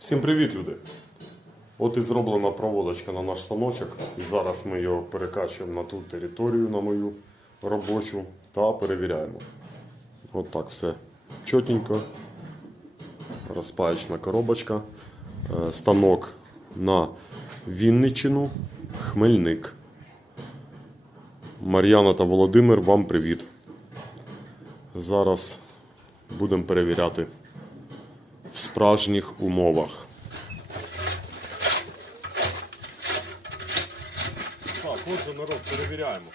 Всім привіт, люди! От і зроблена проводочка на наш станочок. І зараз ми його перекачуємо на ту територію, на мою робочу, та перевіряємо. От так все чотенько. Розпаєчна коробочка. Станок на Вінниччину, Хмельник. Мар'яна та Володимир, вам привіт! Зараз будемо перевіряти в справжніх умовах. Так, отже, народ, перевіряємо.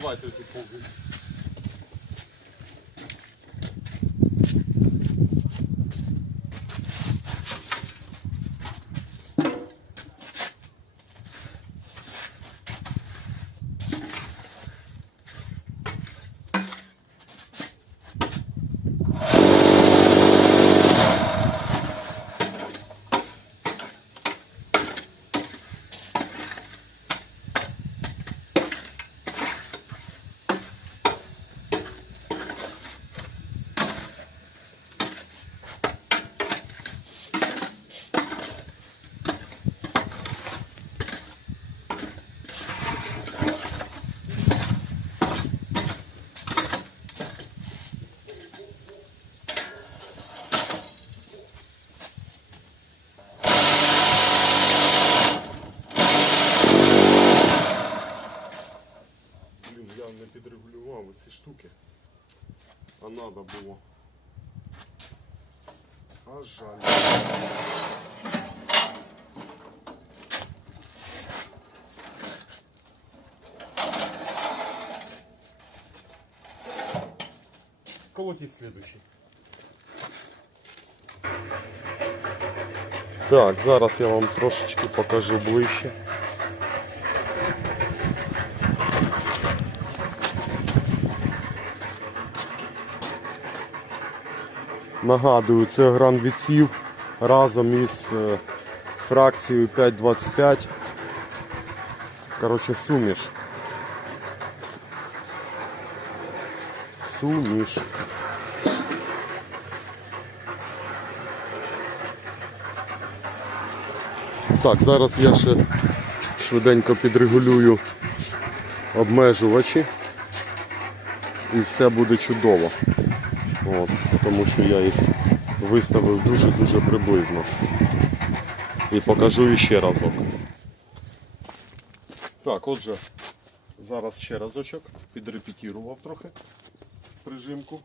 Давайте ці повні. Я не підрегулював ці штуки, а треба було. А жаль. Колотіть слідуючий. Так, зараз я вам трошечки покажу ближче. Нагадую, це гран-відсів разом із фракцією 5,25. Коротше, суміш. Суміш. Так, зараз я ще швиденько підрегулюю обмежувачі і все буде чудово. От, тому що я їх виставив дуже-дуже приблизно. І покажу іще разок. Так, отже, зараз ще разочок підрепетірував трохи прижимку.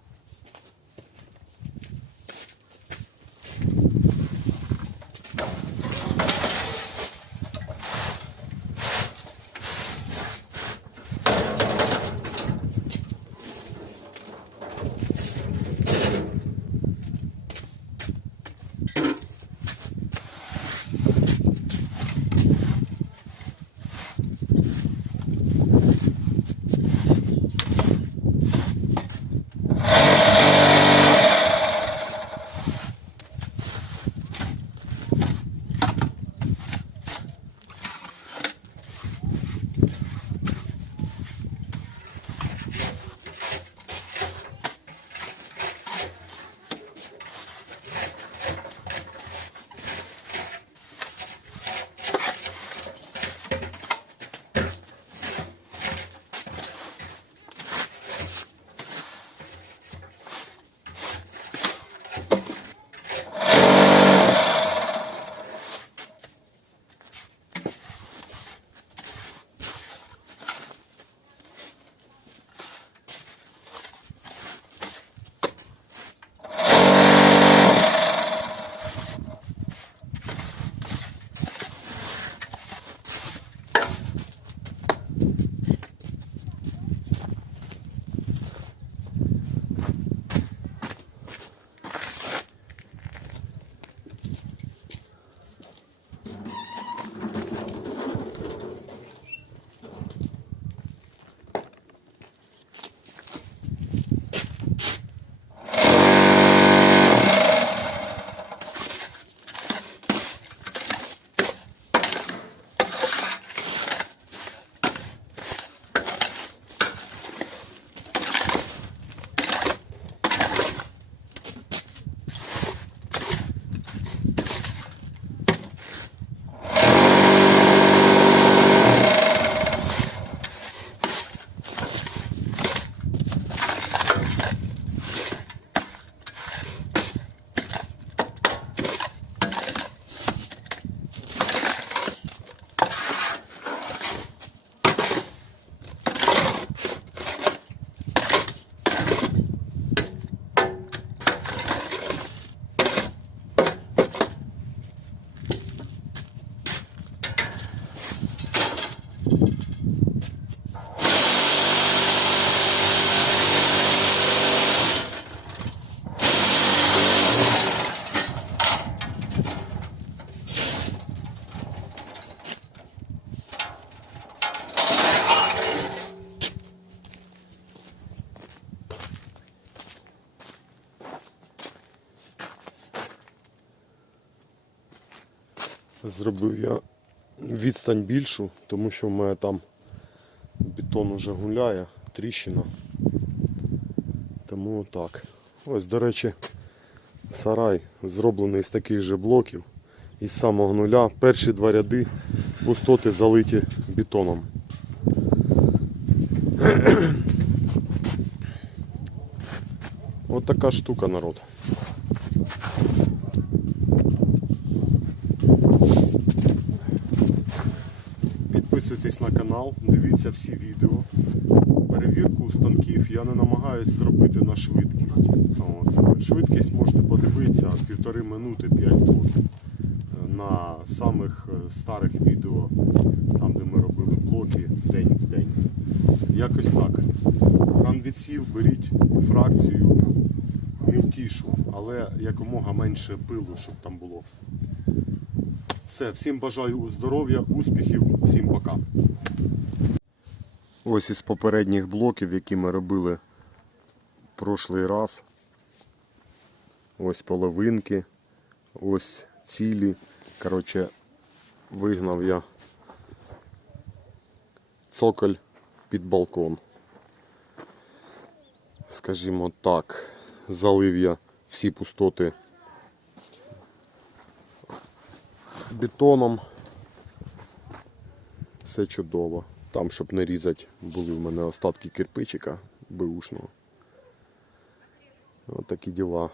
Зробив я відстань більшу, тому що в мене там бетон уже гуляє, тріщина. Тому так. Ось, до речі, сарай зроблений з таких же блоків. Із самого нуля. Перші 2 ряди пустоти залиті бетоном. От така штука, народ. Підписуйтесь на канал, дивіться всі відео. Перевірку станків я не намагаюсь зробити на швидкість. От. Швидкість можете подивитися 1,5 минути 5 блоків. На самих старих відео, там де ми робили блоки день в день. Якось так. Ранвідсів беріть фракцію мілкішу, але якомога менше пилу, щоб там було. Все, всім бажаю здоров'я, успіхів, всім пока. Ось із попередніх блоків, які ми робили прошлий раз. Ось половинки, ось цілі. Коротше, вигнав я цоколь під балкон. Скажімо так, залив я всі пустоти бетоном. Все чудово. Там, щоб не різати, були в мене остатки кирпичика беушного. Ось такі діла.